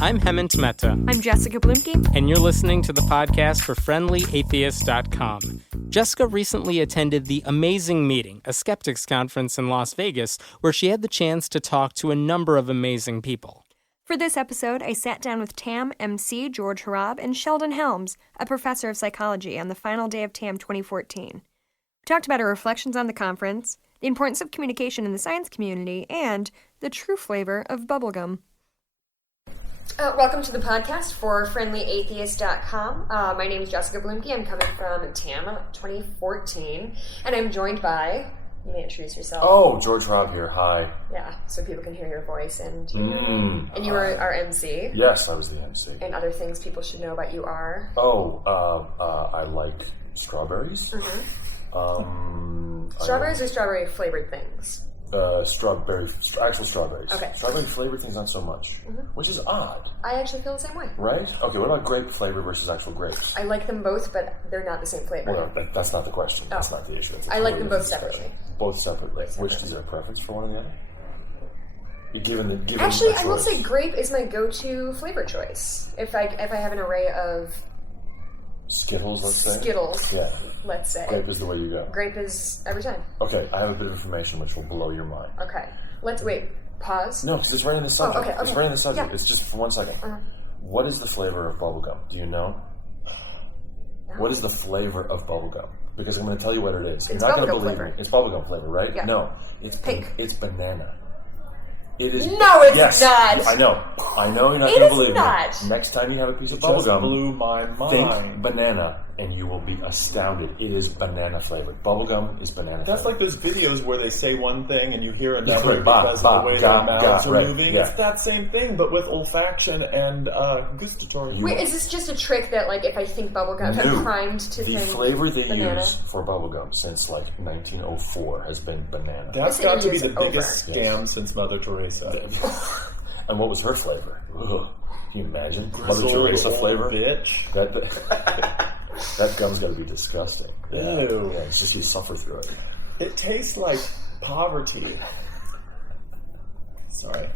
I'm Hemant Mehta. I'm Jessica Blumke. And you're listening to the podcast for FriendlyAtheist.com. Jessica recently attended the Amazing Meeting, a skeptics conference in Las Vegas, where she had the chance to talk to a number of amazing people. For this episode, I sat down with TAM emcee George Hrab and Sheldon Helms, a professor of psychology, on the final day of TAM 2014. We talked about our reflections on the conference, the importance of communication in the science community, and the true flavor of bubblegum. Welcome to the podcast for FriendlyAtheist.com. My name is Jessica Blumke. I'm coming from TAM 2014, and I'm joined by... You may introduce yourself. Oh, George Hrab here. Hi. Yeah, so people can hear your voice, and you were our MC. Yes, I was the MC. And other things people should know about you are? I like strawberries. Mm-hmm. Strawberries or strawberry-flavored things? Actual strawberries. Okay. Strawberry-flavored things, not so much, which is odd. I actually feel the same way. Right? Okay, what about grape flavor versus actual grapes? I like them both, but they're not the same flavor. Well, that's not the question. Oh. That's not the issue. I like them both separately. Both separately. Which is there a preference for one or the other? Given actually, I will say grape is my go-to flavor choice. If I have an array of Skittles, let's say. Skittles, yeah. Let's say. Grape is the way you go. Grape is every time. Okay, I have a bit of information which will blow your mind. Okay, pause. No, because it's right in the subject. Oh, okay. It's right in the subject. Yeah. It's just for 1 second. What is the flavor of bubblegum? Do you know? No. What is the flavor of bubblegum? Because I'm going to tell you what it is. It's You're not going to believe flavor. me. It's bubblegum flavor, right? Yeah. No, it's pink. It's banana. It is. No, it's yes, not. I know you're not going to believe not. me. Next time you have a piece of Just bubblegum, blew my mind. think banana, and you will be astounded. It is banana flavored. Bubblegum is banana. That's flavored. like those videos where they say one thing and you hear another Right, because of the way their mouths are right, moving. yeah. It's that same thing, but with olfaction and gustatory. Wait, is this just a trick that, like, if I think bubblegum, I'm primed to think the flavor they banana? use for bubblegum since like 1904 has been banana. That's got to be the over. biggest scam since Mother Teresa. And what was her flavor? Ugh. Can you imagine? Grizzled Mother Teresa flavor? Bitch. That gum's got to be disgusting. Ew. Yeah, it's just you suffer through it. It tastes like poverty. Sorry.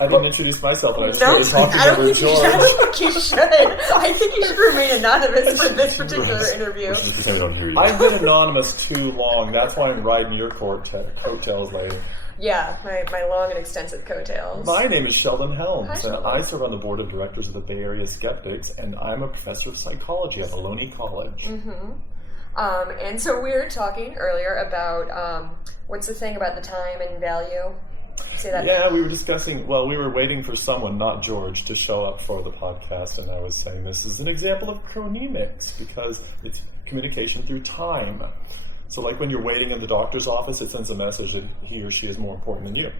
I didn't introduce myself when I started talking over George. I don't think you should. I think you should remain anonymous for this particular interview. Just pretend we don't hear you. I've been anonymous too long. That's why I'm riding your coattails, lady. Yeah, my long and extensive coattails. My name is Sheldon Helms, Hi, and Sheldon. I serve on the board of directors of the Bay Area Skeptics, and I'm a professor of psychology at Maloney College. Mm-hmm. And so we were talking earlier about what's the thing about the time and value? Say that. Yeah, we were discussing, well, we were waiting for someone, not George, to show up for the podcast, and I was saying this is an example of chronemics, because it's communication through time. So like when you're waiting in the doctor's office, it sends a message that he or she is more important than you.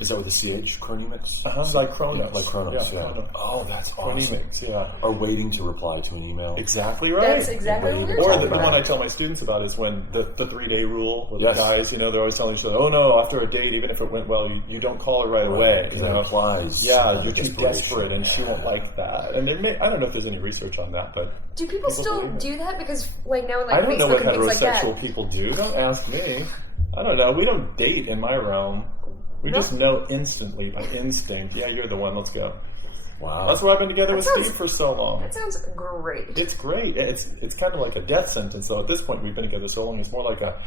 Is that with the CH? Chronemics? Like Chronos. Like Chronos, yeah. Chronos. Oh, that's awesome. Chronemics, yeah. Or waiting to reply to an email. Exactly right. That's exactly what we're Or talking the about. one I tell my students about is when the 3-day rule with Yes. the guys, they're always telling each other, oh no, after a date, even if it went well, you don't call her right away. Because that implies Yeah, you're too desperation. desperate and she won't like that. And I don't know if there's any research on that, but... Do people still believe it. do that? Because, like, now, like, I don't know Facebook what and things like that. heterosexual people do. Don't ask me. I don't know. We don't date in my realm. We just know instantly, by instinct. Yeah, you're the one. Let's go. Wow. That's why I've been together with sounds- Steve for so long. That sounds great. It's great. It's kind of like a death sentence. So at this point, we've been together so long, it's more like a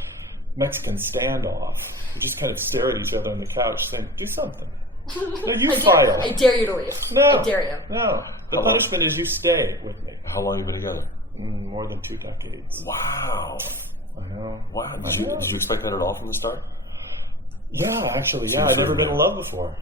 Mexican standoff. We just kind of stare at each other on the couch, saying, "Do something." No, you file. I dare you to leave. No, I dare you. No, the How punishment is you stay with me. How long have you been together? More than 2 decades. Wow. I know. Wow. Did you expect that at all from the start? Yeah, actually, So I'd you've never seen been it. in love before.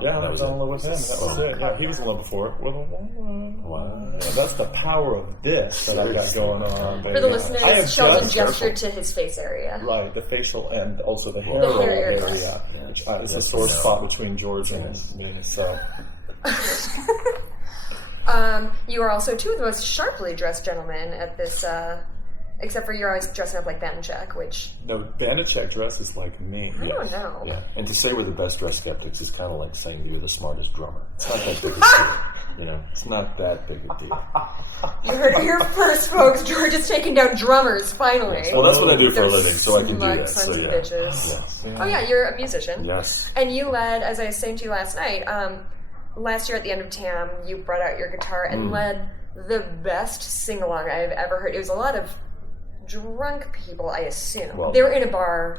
Yeah, I was fell it. in love with him, and that was it. Yeah, he was in love before. With a woman. Wow. Yeah, that's the power of this that I got going on. For the baby. I have listeners, Sheldon just- gestured to his face area. Right, the facial and also the hair The hair area. area. Which, it's a sore spot between George and me. So You are also two of the most sharply dressed gentlemen at this, except for you're always dressing up like Banachek, which... no, Banachek dresses like me. I don't know. Yeah. And to say we're the best dressed skeptics is kind of like saying that you're the smartest drummer. It's not that big a deal. You know, it's not that big a deal. You heard it here first, folks. George is taking down drummers, finally. Well, that's what I do for a Those living, so I can do smug that. sons So of yeah. bitches. Yes. Oh yeah, you're a musician. Yes. And you led, as I was saying to you last night, last year at the end of TAM, you brought out your guitar and led the best sing-along I've ever heard. It was a lot of drunk people, I assume. Well, they were in a bar.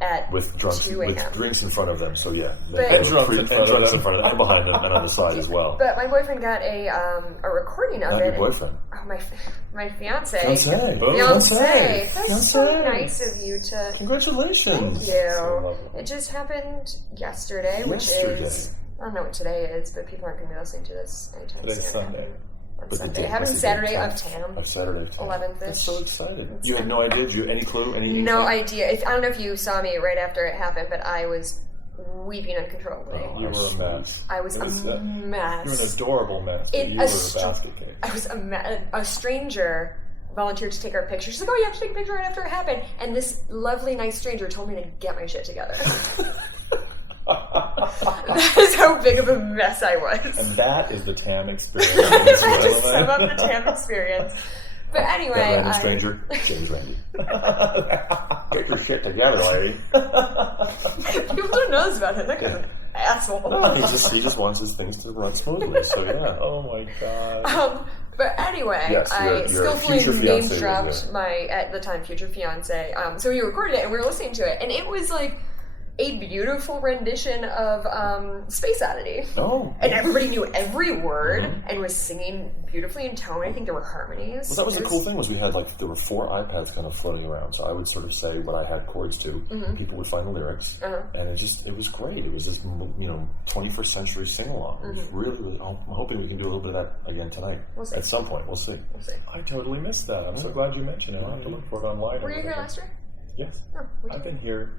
At with drunks 2 a.m. with drinks in front of them. So yeah, And drunks in front of them. and behind them and on the side as well. But my boyfriend got a recording of Not it. your boyfriend. My fiance. Fiancé. Fiancé. That's Fiancé. so nice of you to. Congratulations. Thank you. So lovely. It just happened yesterday, which is, I don't know what today is, but people aren't going to be listening to this anytime soon. Today's Sunday. On But Sunday. the Having date- Saturday what's of the date? TAM. Of Saturday of TAM. 11th-ish. That's so exciting. You had no idea? Did you any clue? Any No inkling? idea. I don't know if you saw me right after it happened, but I was weeping uncontrollably. You were a mess. I was a mess. You were an adorable mess, but you were a basket case. I was a stranger volunteered to take our picture. She's like, oh, you have to take a picture right after it happened. And this lovely, nice stranger told me to get my shit together. That is how big of a mess I was. And that is the TAM experience. I just sum up the TAM experience. But anyway, That random stranger, James Randy. Get your shit together, lady. people don't know this about him. That guy's an asshole. No, he just wants his things to run smoothly. So yeah. Oh my god. But anyway, Yes, I your skillfully future name fiancé was dropped my, at the time, future fiance. So we recorded it and we were listening to it, and it was like a beautiful rendition of Space Oddity. Oh. And everybody knew every word and was singing beautifully in tone. I think there were harmonies. Well, that was the cool thing was we had there were 4 iPads kind of floating around. So I would sort of say what I had chords to. People would find the lyrics, and it was great. It was this 21st century sing along. It was really, really. I'm hoping we can do a little bit of that again tonight. We'll see. At some point, we'll see. I totally missed that. I'm so glad you mentioned it. I'll have to look for it online. Were you here last year? Yes. Oh, I've been here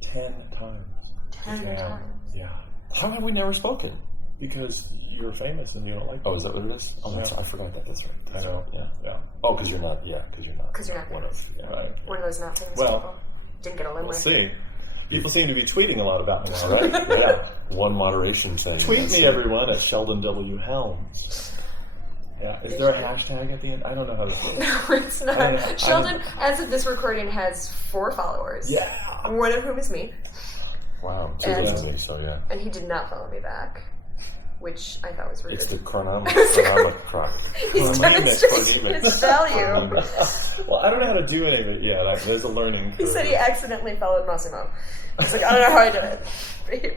10 times. 10 times. Yeah. How have we never spoken? Because you're famous and you don't like Oh, is that what it is? Oh, Yeah. I forgot that. That's right. I know. Yeah. Oh, because you're not. Yeah, because you're not. Because you're not one of. Yeah. Right. one of those not famous Well, people. Didn't get a limerick. We'll see. People seem to be tweeting a lot about me now, Right. right? Yeah. One moderation thing. Tweet me, everyone, at Sheldon W. Helms. Yeah. Is there a hashtag at the end? I don't know how to do it. No, it's not. Sheldon, as of this recording, has 4 followers. Yeah. One of whom is me. Wow. Two And- listeners to me. So yeah. And he did not follow me back, which I thought was rude. It's the chronomic clock. He's demonstrating his value. Well, I don't know how to do any of it yet. There's a learning curve. He said he accidentally followed Massimo. He's like, I don't know how I did it.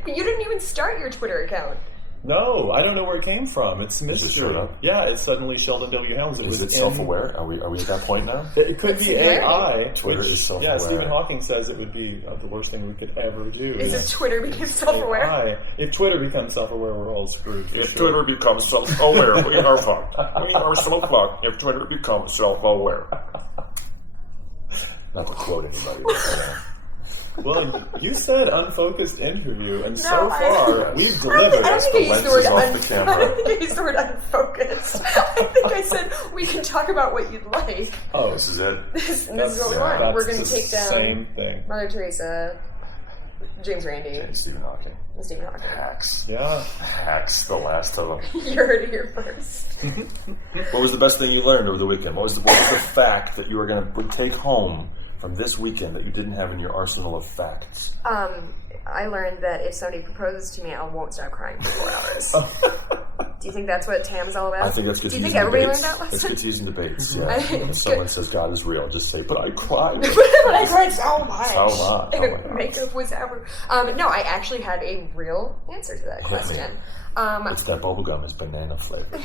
But you didn't even start your Twitter account. No, I don't know where it came from. It's mystery. Just showed up? Yeah, it's suddenly Sheldon W. Helms. Is it self-aware? Are we at that point now? It could be AI. Twitter which, is self-aware. Yeah, Stephen Hawking says it would be the worst thing we could ever do. Is if Twitter became self-aware? AI. If Twitter becomes self-aware, we're all screwed. for If sure. Twitter becomes self-aware, we are fucked. We are so fucked if Twitter becomes self-aware. Not to quote anybody. But, Well, you said unfocused interview, and so No, far we've delivered. I don't think I used the word lenses off the camera. I don't think I used the word unfocused. I think I said we can talk about what you'd like. Oh, this is it. This is what we want. that's We're going to the take down same thing. Mother Teresa, James Randi, And Stephen Hawking. and Stephen Hawking. Hacks. Yeah. Hacks, the last of them. You heard it here first. What was the best thing you learned over the weekend? What was the fact that you were going to take home from this weekend that you didn't have in your arsenal of facts? I learned that if somebody proposes to me, I won't stop crying for 4 hours. Do you think that's what TAM is all about? I think that's good. Do you think using everybody debates. learned that That's lesson? good to use in debates. Yeah. It's When good. someone says God is real, just say, "But I cried." But I cried so much. So much. Oh my gosh. Makeup was ever. No, I actually had a real answer to that question. It's that bubblegum is banana flavored.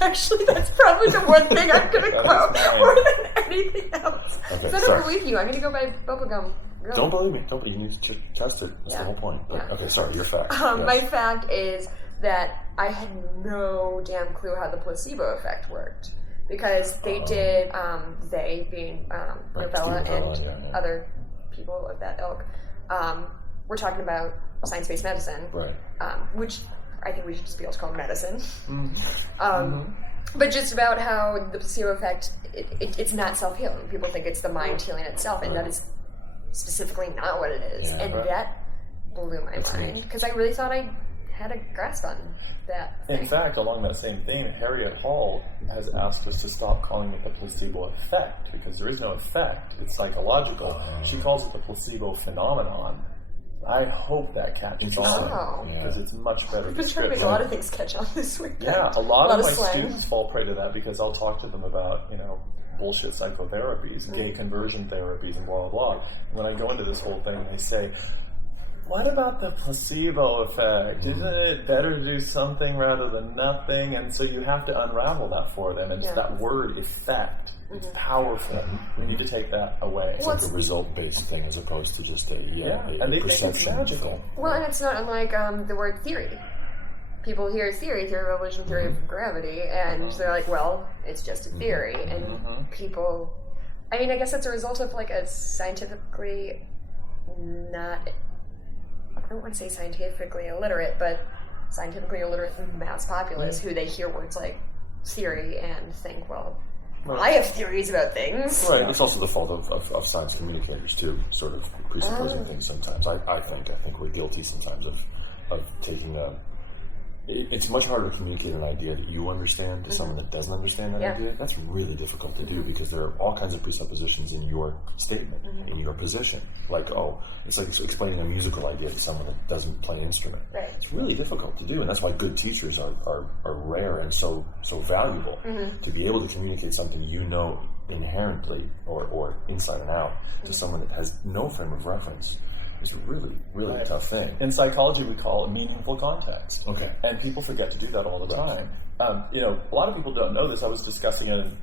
Actually, that's probably the one thing I'm going to quote mine. more than anything else. Okay, Because I don't sorry. believe you. I'm going to go by bubblegum. Girl. Don't believe me. Don't. You need to test it. That's Yeah. the whole point. But, Yeah. okay, sorry. Your fact. Yes. My fact is that I had no damn clue how the placebo effect worked. Because they did, they being Novella Steve Novella, and yeah. other people of that ilk, we're talking about science-based medicine, Right. which I think we should just be able to call medicine. But just about how the placebo effect, it's not self-healing. People think it's the mind healing itself, and that is specifically not what it is. Yeah, and right. that blew my That's mind. neat. Because I really thought I had a grasp on that thing. In fact, along that same theme, Harriet Hall has asked us to stop calling it the placebo effect, because there is no effect. It's psychological. She calls it the placebo phenomenon. I hope that catches on, because it's much better I've been trying to make a lot of things catch on this week. Yeah, a lot of my students fall prey to that, because I'll talk to them about, bullshit psychotherapies, gay conversion therapies, and blah, blah, blah. And when I go into this whole thing, they say, what about the placebo effect? Isn't it better to do something rather than nothing? And so you have to unravel that for them. And it's that word, effect. It's powerful. We need to take that away. It's like a result-based thing as opposed to just a and they think it's magical. Well, and it's not unlike the word theory. People hear theory of evolution, theory of gravity, and they're like, well, it's just a theory. And people, I guess it's a result of like a scientifically not... I don't want to say scientifically illiterate, but scientifically illiterate mass populace who they hear words like theory and think, well, I have theories about things. Right. It's also the fault of science communicators too, sort of presupposing things sometimes. I think we're guilty sometimes of taking a... It's much harder to communicate an idea that you understand to someone that doesn't understand that idea. That's really difficult to do, because there are all kinds of presuppositions in your statement, in your position. Like, it's like explaining a musical idea to someone that doesn't play an instrument. Right. It's really difficult to do, and that's why good teachers are rare and so valuable, to be able to communicate something inherently or inside and out to someone that has no frame of reference. It's a really, really tough thing. In psychology, we call it meaningful context. Okay. And people forget to do that all the time. A lot of people don't know this. I was discussing it in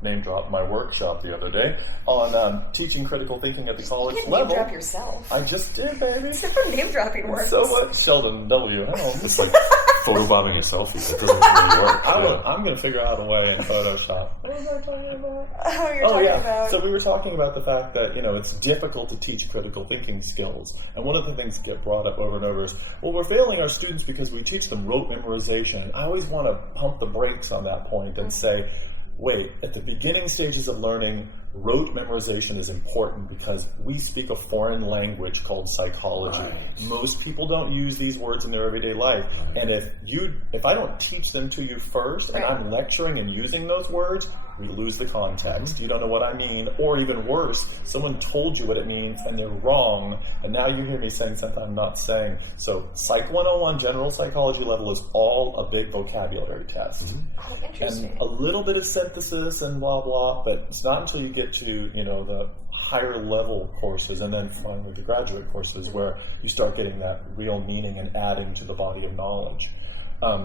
name drop my workshop the other day on teaching critical thinking at the college you can't level. Name drop yourself. I just did, baby. It's not name dropping works. So what? Sheldon W. Helms. It's like photobombing a selfie. It doesn't really work. I'm going to figure out a way in Photoshop. What was I talking about? You're talking about... So we were talking about the fact that, it's difficult to teach critical thinking skills. And one of the things that get brought up over and over is, well, we're failing our students because we teach them rote memorization. And I always want to pump the brakes on that point and say, wait, at the beginning stages of learning, rote memorization is important because we speak a foreign language called psychology. Right. Most people don't use these words in their everyday life. Right. And if I don't teach them to you first, and I'm lecturing and using those words, we lose the context. You don't know what I mean, or even worse, someone told you what it means and they're wrong, and now you hear me saying something I'm not saying. So Psych 101 general psychology level is all a big vocabulary test. Oh, interesting. And a little bit of synthesis and blah blah, but it's not until you get to the higher level courses and then finally the graduate courses where you start getting that real meaning and adding to the body of knowledge.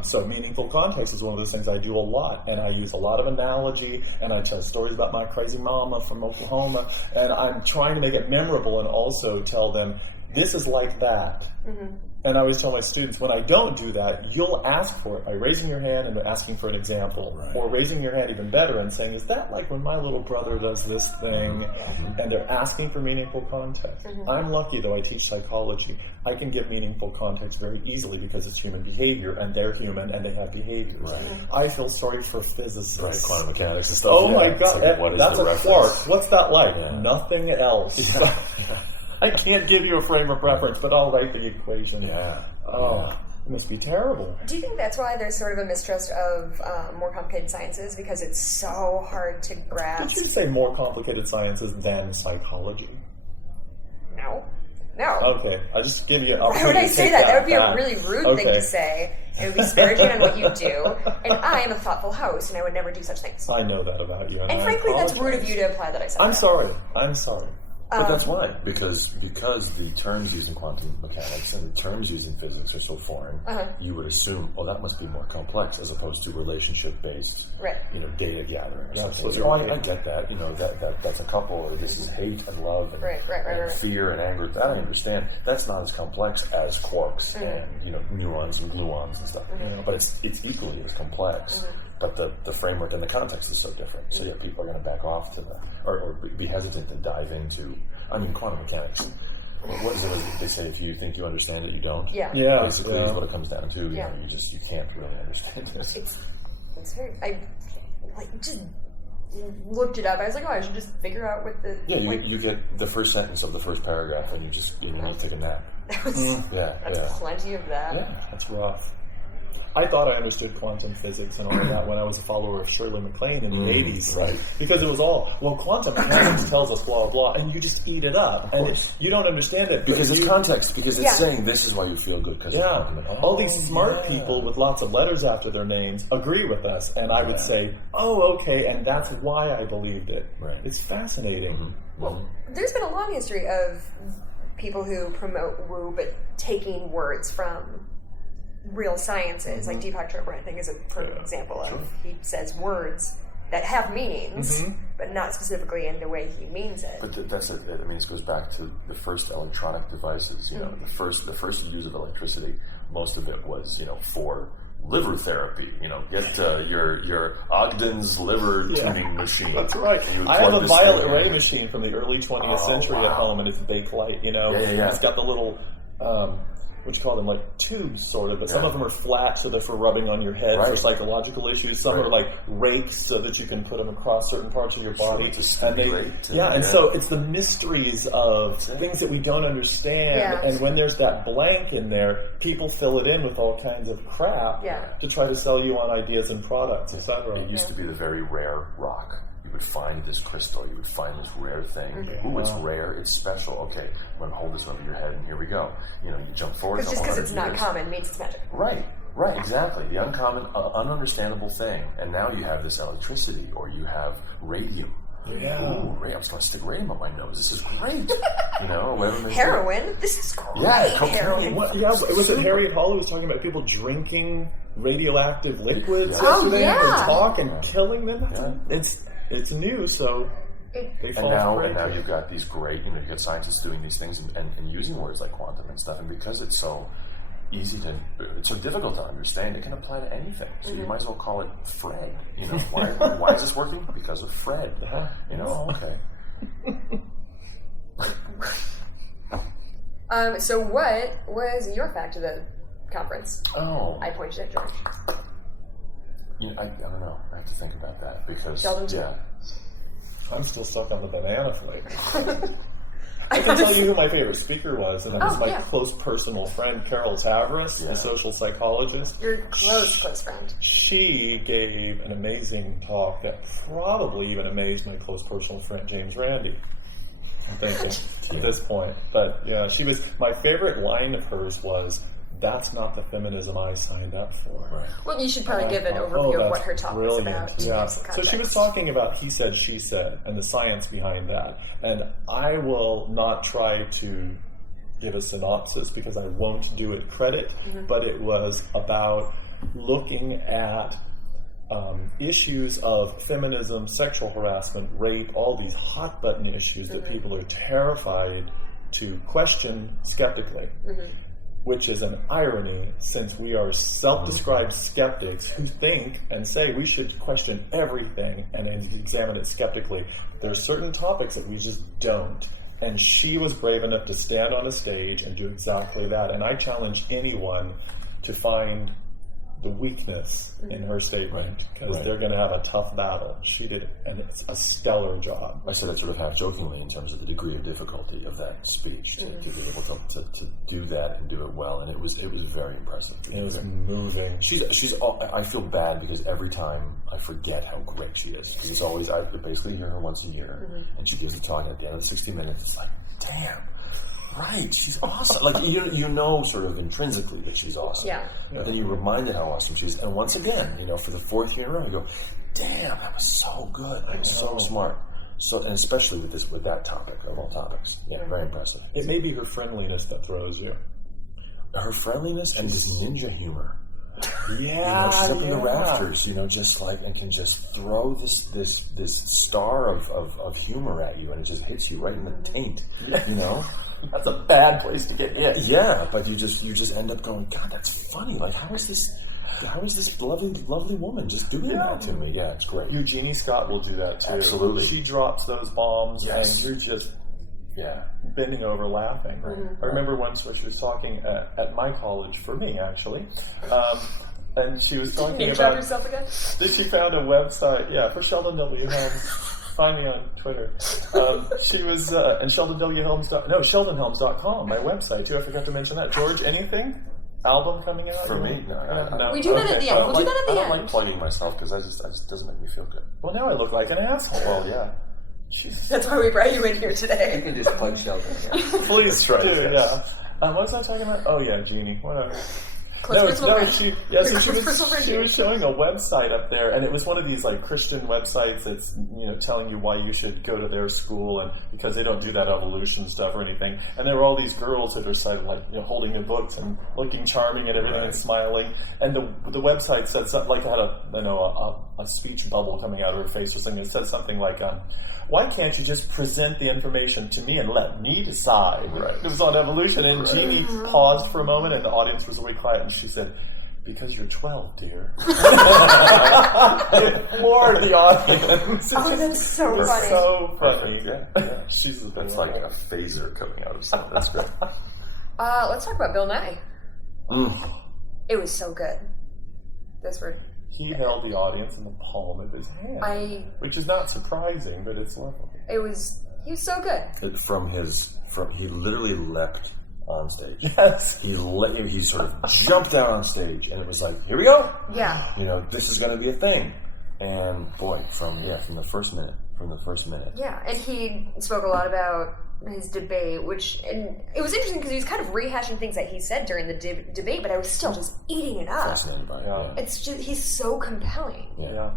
So meaningful context is one of those things I do a lot, and I use a lot of analogy, and I tell stories about my crazy mama from Oklahoma, and I'm trying to make it memorable and also tell them, this is like that. And I always tell my students, when I don't do that, you'll ask for it by raising your hand and asking for an example, or raising your hand even better and saying, is that like when my little brother does this thing? And they're asking for meaningful context. I'm lucky, though I teach psychology. I can give meaningful context very easily because it's human behavior, and they're human, and they have behaviors. I feel sorry for physicists. Right, quantum mechanics and stuff. Oh my God, like, that's a quark. What's that like? Yeah. Nothing else. I can't give you a frame of reference, but I'll write the equation. It must be terrible. Do you think that's why there's sort of a mistrust of more complicated sciences, because it's so hard to grasp? Did you say more complicated sciences than psychology? No. Okay, I just give you. Why would I say that? That would be a really rude thing to say. It would be disparaging on what you do. And I am a thoughtful host, and I would never do such things. I know that about you. And frankly, that's rude of you to imply that I said that. I'm sorry. But that's why, because the terms used in quantum mechanics and the terms used in physics are so foreign, you would assume, that must be more complex as opposed to relationship-based, data gathering or something. I get that. That's a couple, or this is hate and love and fear and anger. That I understand. That's not as complex as quarks and neurons and gluons and stuff. But it's equally as complex. But the framework and the context is so different. So people are going to back off to or be hesitant to dive into. Quantum mechanics. What is it they say? If you think you understand it, you don't. Basically, is what it comes down to. You can't really understand it. It's very just looked it up. I was like, oh, I should just figure out what the... Yeah, you get the first sentence of the first paragraph and you just, you take a nap. That's plenty of that. Yeah, that's rough. I thought I understood quantum physics and all of that when I was a follower of Shirley MacLaine in the 80s. Right. Because it was all, quantum mechanics tells us blah, blah, and you just eat it up. And you don't understand it. Because it's context. Because it's saying this is why you feel good. Because all these smart people with lots of letters after their names agree with us. And I would say, okay, and that's why I believed it. Right. It's fascinating. Mm-hmm. Well, there's been a long history of people who promote woo, but taking words from real sciences. Like Deepak Chopra, I think, is a perfect example of, he says words that have meanings, but not specifically in the way he means it. But that's it. I mean, this goes back to the first electronic devices. You know, the first use of electricity. Most of it was, for liver therapy. Get your Ogden's liver tuning machine. That's right. I have a violet ray machine from the early 20th century at home, and it's bakelite. It's got the little. What you call them, like tubes, sort of, but some of them are flat, so they're for rubbing on your head for psychological issues. Some are like rakes, so that you can put them across certain parts of your body. And so it's the mysteries of things that we don't understand. And when there's that blank in there, people fill it in with all kinds of crap to try to sell you on ideas and products, etc. It used to be the very rare rock. You would find this crystal, you would find this rare thing. Ooh, it's rare, it's special. Okay, I'm going to hold this over your head, and here we go. You jump forward. Because just because it's not common means it's magic. Right, exactly. The uncommon, ununderstandable thing. And now you have this electricity, or you have radium. Yeah. Ooh, I'm starting to stick radium up my nose. This is great. Or whatever. Heroin. This is great. Yeah, heroin. Was it Harriet Hall who was talking about people drinking radioactive liquids yesterday or talk and killing them? It's new, so they fall and now you've got these great, you've got scientists doing these things and using words like quantum and stuff, and because it's so easy it's so difficult to understand, it can apply to anything. So you might as well call it Fred. Why is this working? Because of Fred. Okay. So what was your fact of the conference? I pointed at George. I don't know. I have to think about that because Sheldon I'm still stuck on the banana flavor. I can tell you who my favorite speaker was, and that was my close personal friend, Carol Tavris, the social psychologist. Your close friend. She gave an amazing talk that probably even amazed my close personal friend, James Randi. I'm thinking at this point. But she was, my favorite line of hers was, "That's not the feminism I signed up for." Right. Well, you should probably give an overview of what her talk was about. Yeah. So she was talking about he said, she said, and the science behind that. And I will not try to give a synopsis because I won't do it credit, but it was about looking at issues of feminism, sexual harassment, rape, all these hot button issues that people are terrified to question skeptically. Which is an irony, since we are self-described skeptics who think and say we should question everything and examine it skeptically. There are certain topics that we just don't. And she was brave enough to stand on a stage and do exactly that. And I challenge anyone to find the weakness in her statement, because they're going to have a tough battle. She did a stellar job. I said that sort of half jokingly in terms of the degree of difficulty of that speech to be able to do that and do it well, and it was very impressive. It was moving. She's I feel bad because every time I forget how great she is. Because it's always, I basically hear her once a year, and she gives a talk, and at the end of the 60 minutes, it's like, damn. Right, she's awesome. Like, you know sort of intrinsically that she's awesome. Yeah. But then you're reminded how awesome she is. And once again, for the fourth year in a row, you go, damn, that was so good. That was so smart. So, and especially with that topic, of all topics. Yeah, very impressive. It may be her friendliness that throws you. Her friendliness and this ninja humor. Yeah, she's up in the rafters, just like, and can just throw this star of humor at you, and it just hits you right in the taint, That's a bad place to get hit. Yeah, but you just end up going, God, that's funny. Like, how is this lovely woman just doing that to me? Yeah, it's great. Eugenie Scott will do that too. Absolutely. She drops those bombs, and you're just bending over laughing. I remember once when she was talking at my college, for me actually, and she was talking Name about... drop yourself again? She found a website, for Sheldon W. Helms. Find me on Twitter. She was, and SheldonHelms.com, my website too. I forgot to mention that. George, anything? Album coming out? For me? No. We do that at the end. We'll do that at the end. I don't like plugging myself because it just doesn't make me feel good. Well, now I look like an asshole. Well, yeah. Jesus. That's why we brought you in here today. You can just plug Sheldon. Yeah. Please right, do, yes. What was I talking about? Oh, yeah, Jeannie. Whatever. She was showing a website up there, and it was one of these like Christian websites that's telling you why you should go to their school, and because they don't do that evolution stuff or anything. And there were all these girls that are holding their books and looking charming and everything and smiling. And the website said something like had a speech bubble coming out of her face or something. It said something like, why can't you just present the information to me and let me decide? Right. It was on evolution, and Jeannie paused for a moment, and the audience was really quiet, and she said, "Because you're 12, dear." It floored the audience. Oh, that's so funny. So funny. Yeah. She's That's like a phaser coming out of something. That's great. Let's talk about Bill Nye. Mm. It was so good. He held the audience in the palm of his hand, which is not surprising, but it's lovely. He was so good. He literally leapt on stage. Yes. He sort of jumped out on stage, and it was like, here we go. Yeah. This is going to be a thing. And boy, from the first minute. Yeah, and he spoke a lot about his debate, and it was interesting because he was kind of rehashing things that he said during the debate, but I was still just eating it up. Fascinated by it. Yeah. It's just, he's so compelling. Yeah.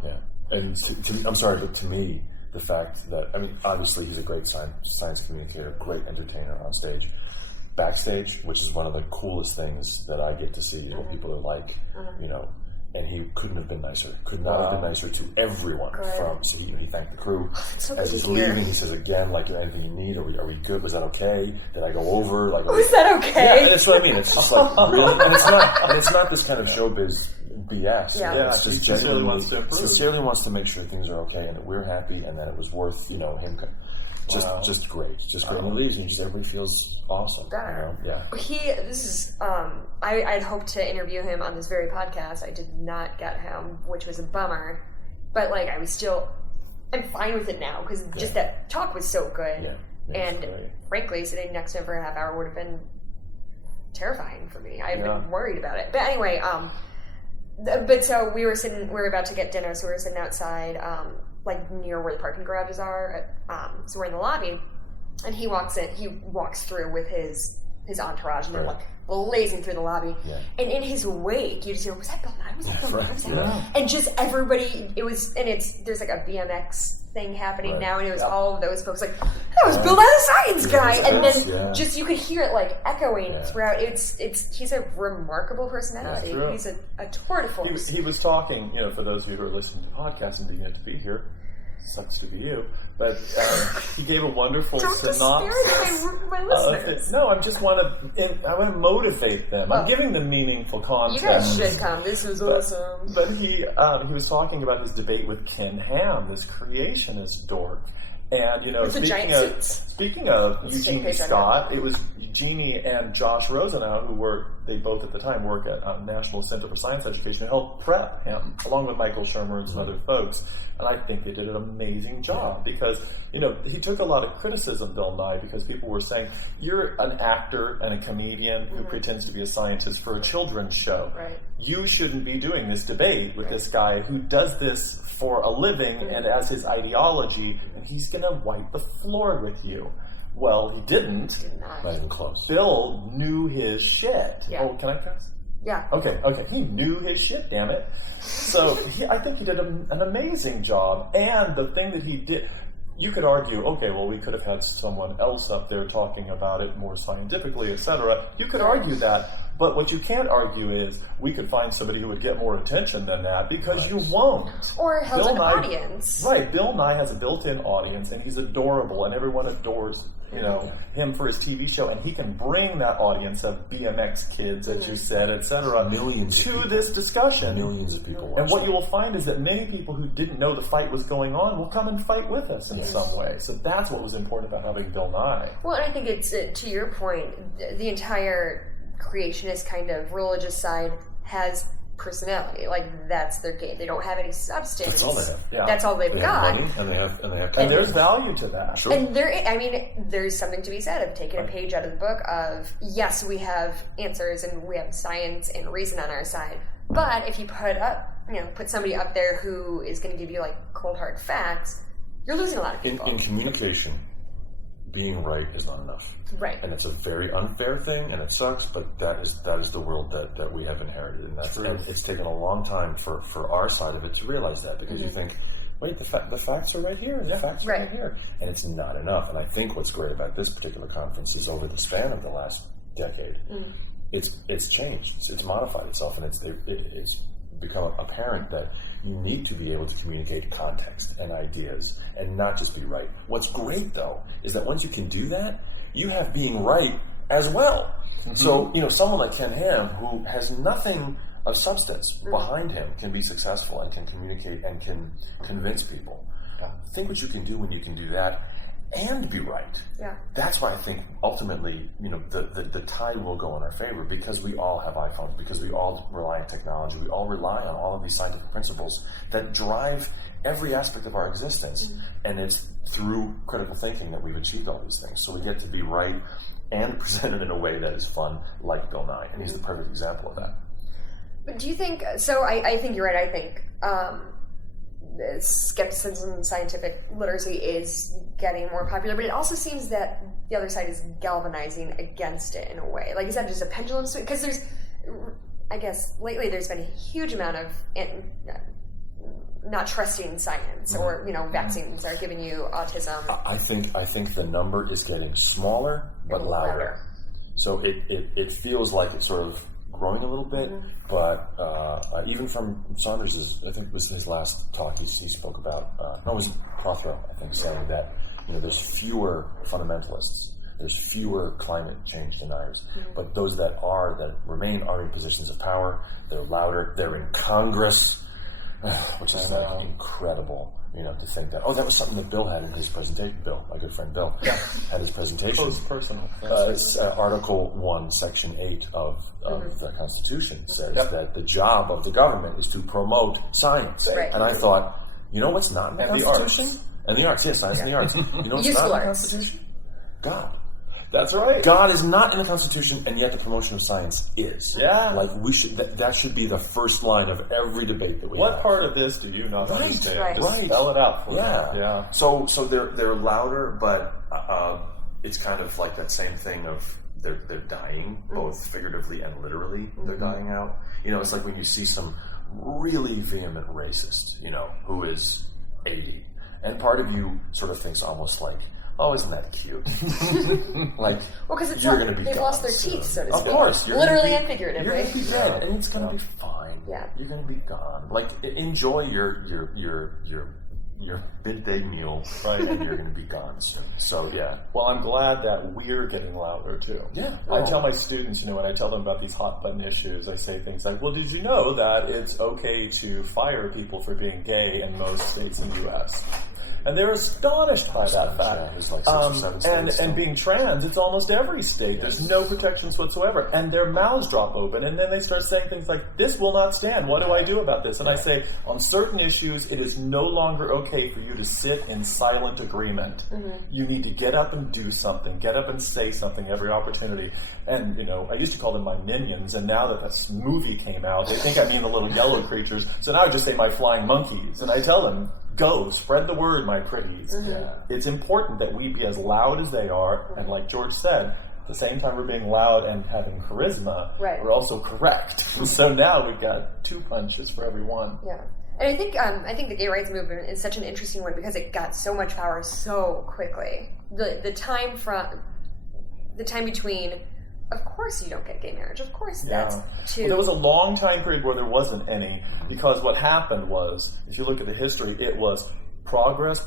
And I'm sorry, but to me, the fact that, obviously he's a great science communicator, great entertainer on stage. Backstage, which is one of the coolest things that I get to see, is what people are like, and he couldn't have been nicer. Could not have been nicer to everyone. So he thanked the crew. As he's leaving, he says again, anything you need, are we good? Was that okay? Did I go over? Was that okay? Yeah, and that's what I mean. It's just really, and it's not this kind of showbiz BS. Yeah. It's just he sincerely wants to improve. Sincerely wants to make sure things are okay and that we're happy and that it was worth him. Just great. And he leaves and everybody feels awesome. Yeah. I'd hoped to interview him on this very podcast. I did not get him, which was a bummer. But I'm fine with it now because just that talk was so good. Yeah. And frankly, sitting next to him for a half hour would have been terrifying for me. I've been worried about it. But anyway, but so we were about to get dinner, so we were sitting outside, near where the parking garages are. So we're in the lobby, and he walks through with his entourage, and they're blazing through the lobby. Yeah. And in his wake, you just hear, "Was that Bill Nye? Was that Bill Nye? Was that Bill Nye?" And just everybody, there's a BMX thing happening now, and it was all of those folks that was Bill Nye the Science Guy, and then just you could hear it echoing throughout. He's a remarkable personality. Yeah, he's a tour de force. He was talking, for those of you who are listening to podcasts and didn't get to be here, sucks to be you, but he gave a wonderful synopsis. My listeners. No, I want to motivate them. I'm giving them meaningful content. You guys should come. This was awesome. But he was talking about his debate with Ken Ham, this creationist dork. And speaking of Eugenie Scott, it was Jeannie and Josh Rosenau, they both at the time work at National Center for Science Education, who helped prep him, along with Michael Shermer and some other folks. And I think they did an amazing job because, he took a lot of criticism, Bill Nye, because people were saying, you're an actor and a comedian who pretends to be a scientist for a children's show. Right. You shouldn't be doing this debate with this guy who does this for a living and as his ideology, and he's going to wipe the floor with you. Well, he didn't. Not even close. Bill knew his shit. Yeah. Oh, can I cuss? Yeah. Okay. He knew his shit, damn it. So I think he did an amazing job. And the thing that he did, you could argue, okay, well, we could have had someone else up there talking about it more scientifically, etc. You could argue that. But what you can't argue is we could find somebody who would get more attention than that because you won't. Or held an audience. Right. Bill Nye has a built-in audience, and he's adorable, and everyone adores him for his TV show, and he can bring that audience of BMX kids, as you said, etc., to this discussion. Millions of people watch. And what you will find is that many people who didn't know the fight was going on will come and fight with us in some way. So that's what was important about having Bill Nye. Well, and I think it's, to your point, the entire creationist kind of religious side has personality. Like, that's their game. They don't have any substance. That's all they have. Yeah. That's all they've They got. have money, and they have And there's value to that. Sure. And there's something to be said of taking a page out of the book of, yes, we have answers and we have science and reason on our side, but if you put somebody up there who is going to give you like cold hard facts, you're losing a lot of people. In communication, being right is not enough. Right. And it's a very unfair thing, and it sucks, but that is the world that we have inherited. And it's taken a long time for our side of it to realize that, because you think, wait, the facts are right here, and the facts are right here. And it's not enough. And I think what's great about this particular conference is over the span of the last decade, it's changed. It's modified itself, and it's become apparent that you need to be able to communicate context and ideas and not just be right. What's great, though, is that once you can do that, you have being right as well. So, someone like Ken Ham, who has nothing of substance behind him, can be successful and can communicate and can convince people. Think what you can do when you can do that and be right. Yeah. That's why I think ultimately, the tide will go in our favor, because we all have iPhones, because we all rely on technology, we all rely on all of these scientific principles that drive every aspect of our existence, and it's through critical thinking that we've achieved all these things. So we get to be right and presented in a way that is fun, like Bill Nye, and he's the perfect example of that. But do you think, so I think you're right, I think skepticism and scientific literacy is getting more popular, but it also seems that the other side is galvanizing against it in a way. Like, is that just a pendulum swing? Because there's, I guess, lately there's been a huge amount of not trusting science, or vaccines are giving you autism. I think the number is getting smaller but louder. So it feels like it's sort of growing a little bit, but even from Saunders', I think it was his last talk, he spoke about, it was Prothero, I think, saying that there's fewer fundamentalists, there's fewer climate change deniers, but those that remain are in positions of power, they're louder, they're in Congress, which is like incredible. To think that, that was something that Bill had in his presentation. Bill, my good friend Bill, had his presentation. Close personal. Article 1, Section 8 of the Constitution says that the job of the government is to promote science. Right. And I thought, what's not in the Constitution? Arts. And the arts, yes, science and the arts. What's Useful not in the arts. Constitution? God. That's right. God is not in the Constitution, and yet the promotion of science is. Yeah. Like, we should. That should be the first line of every debate that we have. What part of this do you not understand? Right. Just spell it out for me. Yeah. So they're louder, but it's kind of like that same thing of they're dying, both figuratively and literally. They're dying out. It's like when you see some really vehement racist, who is 80, and part of you sort of thinks almost like, oh, isn't that cute? Like, because you're going to be they've gone lost their soon. teeth, so to speak. Of course, literally and figuratively. You're going to be dead, and it's going to be fine. Yeah, you're going to be gone. Like, enjoy your midday meal, right? And you're going to be gone soon. So yeah. Well, I'm glad that we're getting louder too. Yeah. I tell my students, when I tell them about these hot button issues, I say things like, "Well, did you know that it's okay to fire people for being gay in most states in the U.S.?" And they're astonished by that fact. Yeah, there's like 6 or 7 states. And being trans, it's almost every state. There's no protections whatsoever. And their mouths drop open, and then they start saying things like, "This will not stand. What do I do about this?" And I say, on certain issues, it is no longer okay for you to sit in silent agreement. You need to get up and do something. Get up and say something every opportunity. And, I used to call them my minions, and now that this movie came out, they think I mean the little yellow creatures. So now I just say my flying monkeys. And I tell them, go, spread the word, my pretties. It's important that we be as loud as they are, and like George said, at the same time we're being loud and having charisma, we're also correct. So now we've got 2 punches for every one. Yeah. And I think the gay rights movement is such an interesting one because it got so much power so quickly. The time between, of course you don't get gay marriage. Of course that's too... Well, there was a long time period where there wasn't any, because what happened was, if you look at the history, it was progress,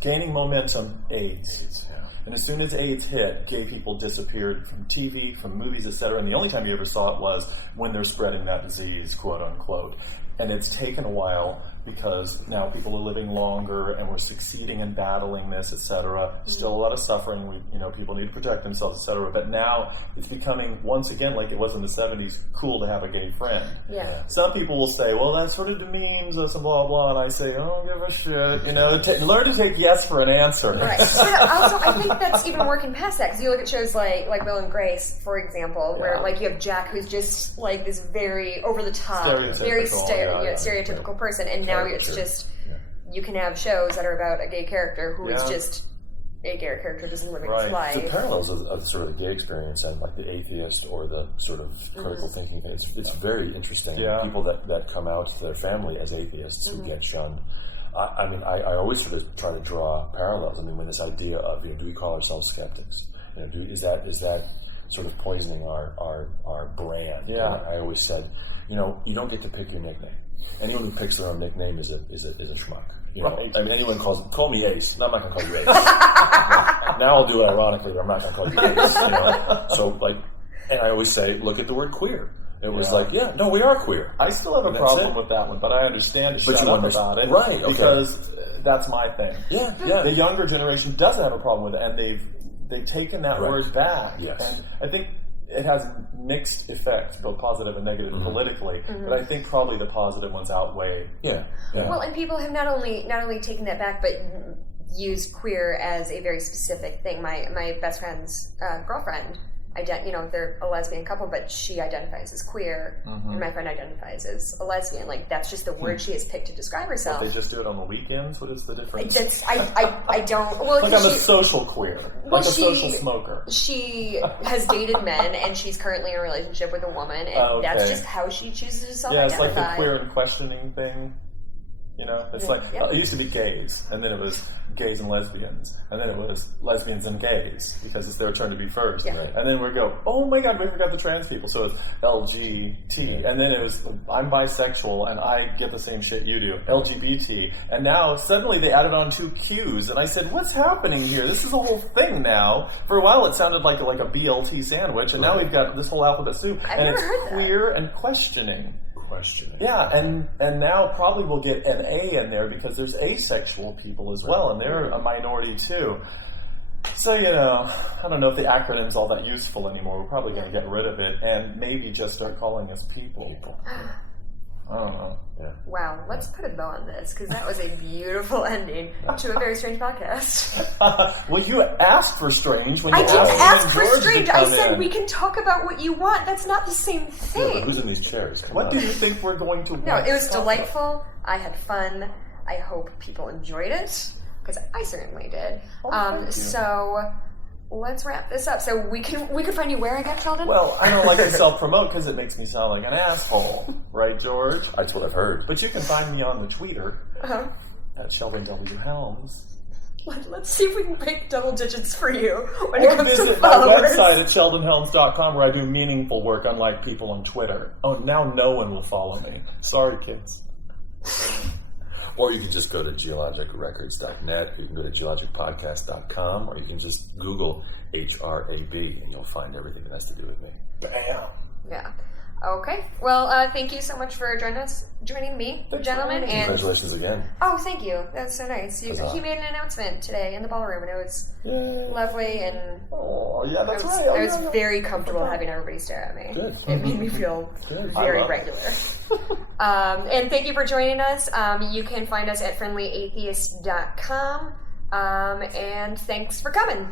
gaining momentum, AIDS. And as soon as AIDS hit, gay people disappeared from TV, from movies, etc. And the only time you ever saw it was when they're spreading that disease, quote unquote. and it's taken a while because now people are living longer and we're succeeding in battling this, etc. Still a lot of suffering. People need to protect themselves, etc. But now it's becoming, once again, like it was in the 70s, cool to have a gay friend. Yeah. Some people will say, well, that sort of demeans us and blah, blah, and I say, oh, don't give a shit. Learn to take yes for an answer. Right. But also, I think that's even working past that, because you look at shows like Will and Grace, for example, where like you have Jack, who's just like this very over-the-top, very stereotypical person, and now it's just, you can have shows that are about a gay character who is just a gay character just living his life. The parallels of sort of the gay experience and like the atheist or the sort of critical thinking thing, it's very interesting. Yeah. People that come out to their family as atheists who get shunned. I always sort of try to draw parallels. I mean, when this idea of, do we call ourselves skeptics? Is that sort of poisoning our brand? Yeah. And I always said, you don't get to pick your nickname. Anyone who picks their own nickname is a schmuck. Right. I mean, anyone call me Ace. No, I'm not going to call you Ace. Now I'll do it ironically, but I'm not going to call you Ace. So and I always say, look at the word queer. It was we are queer. I still have a problem with that one, but I understand to shut up about it. Right, okay. Because that's my thing. Yeah. The younger generation doesn't have a problem with it, and they've taken that word back. Yes. And I think it has mixed effects, both positive and negative politically, but I think probably the positive ones outweigh. Yeah. Well, and people have not only taken that back, but used queer as a very specific thing. My best friend's girlfriend, they're a lesbian couple, but she identifies as queer, and my friend identifies as a lesbian. Like, that's just the word she has picked to describe herself. They just do it on the weekends? What is the difference? I don't... Well, like I'm a social queer. Like a social smoker. She has dated men, and she's currently in a relationship with a woman, and that's just how she chooses to self-identify. Yeah, it's like the queer and questioning thing. It's like, it used to be gays, and then it was gays and lesbians, and then it was lesbians and gays, because it's their turn to be first. Yeah. And then we go, oh my god, we forgot the trans people, so it's LGBT, and then it was, I'm bisexual, and I get the same shit you do, LGBT, and now suddenly they added on 2 Qs, and I said, what's happening here? This is a whole thing now. For a while it sounded like a BLT sandwich, and now we've got this whole alphabet soup, I've and never it's heard that. queer and questioning. Yeah, and now probably we'll get an A in there because there's asexual people as well, and they're a minority too. So, I don't know if the acronym's all that useful anymore. We're probably going to get rid of it and maybe just start calling us people. I don't know. Yeah. Wow, let's put a bow on this, because that was a beautiful ending to a very strange podcast. Well, you asked for strange when you I didn't ask for George strange. I said we can talk about what you want. That's not the same thing. Yeah, who's in these chairs? What do you think we're going to No, it was delightful. I had fun. I hope people enjoyed it, because I certainly did. So let's wrap this up. So we could find you where again, Sheldon? Well, I don't like to self-promote because it makes me sound like an asshole. Right, George? That's what I've heard. But you can find me on the Twitter at Sheldon W. Helms. Let's see if we can break double digits for you when it Or comes to visit my followers. website at sheldonhelms.com where I do meaningful work, unlike people on Twitter. Oh, now no one will follow me. Sorry, kids. Or you can just go to geologicrecords.net, you can go to geologicpodcast.com, or you can just Google HRAB, and you'll find everything that has to do with me. Bam! Yeah. Okay. Well, thank you so much for joining me, gentlemen. And Congratulations again. oh, thank you. That's so nice. He made an announcement today in the ballroom, and it was lovely. And Oh, yeah, that's right. I was very comfortable having everybody stare at me. Good. It made me feel very regular. And thank you for joining us. You can find us at friendlyatheist.com. And thanks for coming.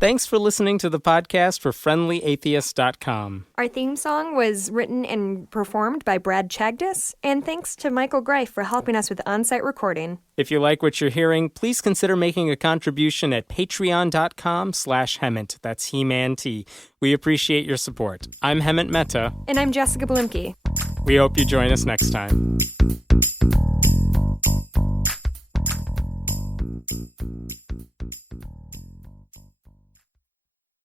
Thanks for listening to the podcast for friendlyatheist.com. Our theme song was written and performed by Brad Chagdis, and thanks to Michael Greif for helping us with on-site recording. If you like what you're hearing, please consider making a contribution at patreon.com/Hemant. That's He-Man T. We appreciate your support. I'm Hemant Mehta. And I'm Jessica Blimke. We hope you join us next time.